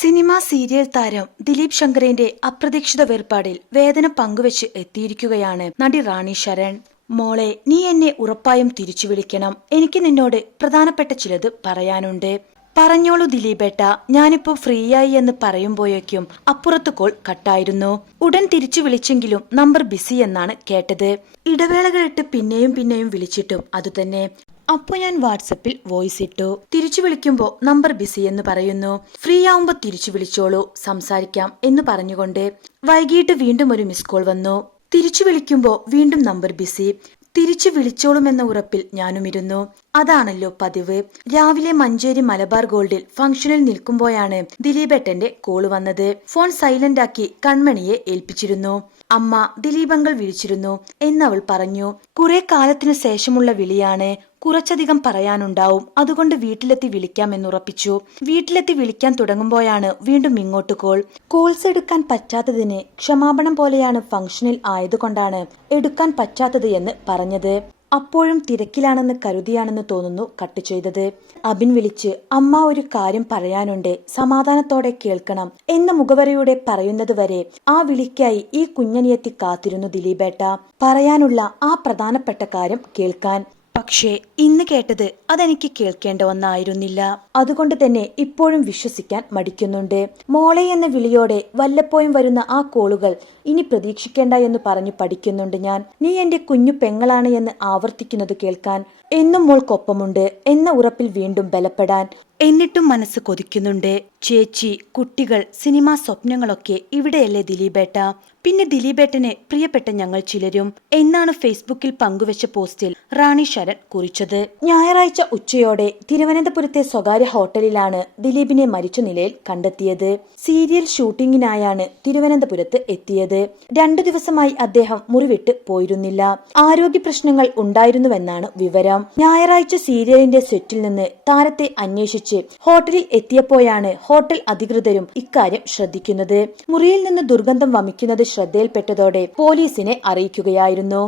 Cinema serial താരം ദിലീപ് ശങ്കറിന്റെ അപ്രതീക്ഷിത വേർപാടിൽ വേദന പങ്കുവച്ച് എത്തിയിരിക്കുകയാണ് നടി റാണി ശരൺ. മോളെ നീ എന്നെ ഉറപ്പായും തിരിച്ചു വിളിക്കണം. എനിക്ക് നിന്നോട് പ്രധാനപ്പെട്ട ചിലത് പറയാനുണ്ട്. പറഞ്ഞോളൂ ദിലീപേട്ട ഞാനിപ്പോ ഫ്രീയായി എന്ന് പറയുമ്പോഴേക്കും അപ്പുറത്ത് കോൾ കട്ടായിരുന്നു. ഉടൻ തിരിച്ചു വിളിച്ചെങ്കിലും നമ്പർ ബിസി എന്നാണ് കേട്ടത്. ഇടവേളകളിട്ട് പിന്നെയും പിന്നെയും വിളിച്ചിട്ടും അതുതന്നെ. അപ്പോ ഞാൻ വാട്സപ്പിൽ വോയിസ് ഇട്ടു തിരിച്ചു വിളിക്കുമ്പോൾ നമ്പർ ബിസി എന്ന് പറയുന്നു. ഫ്രീ ആവുമ്പോൾ തിരിച്ചു വിളിച്ചോളൂ. സംസാരിക്കാം എന്ന് പറഞ്ഞുകൊണ്ട് വൈകിട്ട് വീണ്ടും ഒരു മിസ് കോൾ വന്നു. തിരിച്ചു വിളിക്കുമ്പോൾ വീണ്ടും നമ്പർ ബിസി. തിരിച്ചു വിളിച്ചോളുമെന്ന ഉറപ്പിൽ ഞാനും ഇരുന്നു അതാണല്ലോ പതിവ്. രാവിലെ മഞ്ചേരി മലബാർ ഗോൾഡിൽ ഫംഗ്ഷനിൽ നിൽക്കുമ്പോഴാണ് ദിലീപേട്ടന്റെ കോൾ വന്നത്. ഫോൺ സൈലന്റ് ആക്കി കൺമണിയെ ഏൽപ്പിച്ചിരുന്നു. അമ്മ ദിലീപങ്കൾ വിളിച്ചിരുന്നു. എന്നവൾ പറഞ്ഞു കുറെ കാലത്തിനു ശേഷമുള്ള വിളിയാണ്. കുറച്ചധികം പറയാനുണ്ടാവും. അതുകൊണ്ട് വീട്ടിലെത്തി വിളിക്കാം വിളിക്കാമെന്നുറപ്പിച്ചു വീട്ടിലെത്തി വിളിക്കാൻ തുടങ്ങുമ്പോഴാണ് വീണ്ടും ഇങ്ങോട്ട് കോൾ. കോൾസ് എടുക്കാൻ പറ്റാത്തതിന് ക്ഷമാപണം പോലെയാണ് ഫംഗ്ഷനിൽ ആയതുകൊണ്ടാണ് എടുക്കാൻ പറ്റാത്തത് എന്ന് പറഞ്ഞത്. അപ്പോഴും തിരക്കിലാണെന്ന് കരുതിയാണെന്ന് തോന്നുന്നു കട്ട് ചെയ്തത്. അബിൻ വിളിച്ച് അമ്മ ഒരു കാര്യം പറയാനുണ്ട്. സമാധാനത്തോടെ കേൾക്കണം. എന്ന മുഖവരയോടെ പറയുന്നത് വരെ ആ വിളിക്കായി ഈ കുഞ്ഞനിയെത്തി കാത്തിരുന്നു ദിലീപേട്ട. പറയാനുള്ള ആ പ്രധാനപ്പെട്ട കാര്യം കേൾക്കാൻ. പക്ഷേ ഇന്ന് കേട്ടത് അതെനിക്ക് കേൾക്കേണ്ട ഒന്നായിരുന്നില്ല. അതുകൊണ്ട് തന്നെ ഇപ്പോഴും വിശ്വസിക്കാൻ മടിക്കുന്നുണ്ട്. മോളെ എന്ന വിളിയോടെ വല്ലപ്പോഴും വരുന്ന ആ കോളുകൾ ഇനി പ്രതീക്ഷിക്കേണ്ട എന്ന് പറഞ്ഞു പഠിക്കുന്നുണ്ട് ഞാൻ. നീ എന്റെ കുഞ്ഞു പെങ്ങളാണ് എന്ന് ആവർത്തിക്കുന്നത് കേൾക്കാൻ എന്നും മോൾക്കൊപ്പമുണ്ട്. എന്ന ഉറപ്പിൽ വീണ്ടും ബലപ്പെടാൻ. എന്നിട്ടും മനസ്സ് കൊതിക്കുന്നുണ്ട്. ചേച്ചി കുട്ടികൾ സിനിമാ സ്വപ്നങ്ങളൊക്കെ ഇവിടെയല്ലേ ദിലീപേട്ട? പിന്നെ ദിലീപേട്ടനെ പ്രിയപ്പെട്ട ഞങ്ങൾ ചിലരും എന്നാണ് ഫേസ്ബുക്കിൽ പങ്കുവച്ച പോസ്റ്റിൽ റാണി ശരൺ കുറിച്ചത്. ഞായറാഴ്ച ഉച്ചയോടെ തിരുവനന്തപുരത്തെ സ്വകാര്യ ഹോട്ടലിലാണ് ദിലീപിനെ മരിച്ച നിലയിൽ കണ്ടെത്തിയത്. സീരിയൽ ഷൂട്ടിങ്ങിനായാണ് തിരുവനന്തപുരത്ത് എത്തിയത്. രണ്ടു ദിവസമായി അദ്ദേഹം മുറിവിട്ട് പോയിരുന്നില്ല. ആരോഗ്യ പ്രശ്നങ്ങൾ ഉണ്ടായിരുന്നുവെന്നാണ് വിവരം. ഞായറാഴ്ച സീരിയലിന്റെ സെറ്റിൽ നിന്ന് താരത്തെ അന്വേഷിച്ച് ഹോട്ടലിൽ എത്തിയപ്പോഴാണ് ഹോട്ടൽ അധികൃതരും ഇക്കാര്യം ശ്രദ്ധിക്കുന്നത്. മുറിയിൽ നിന്ന് ദുർഗന്ധം വമിക്കുന്നത് ശ്രദ്ധയിൽപ്പെട്ടതോടെ പോലീസിനെ അറിയിക്കുകയായിരുന്നു.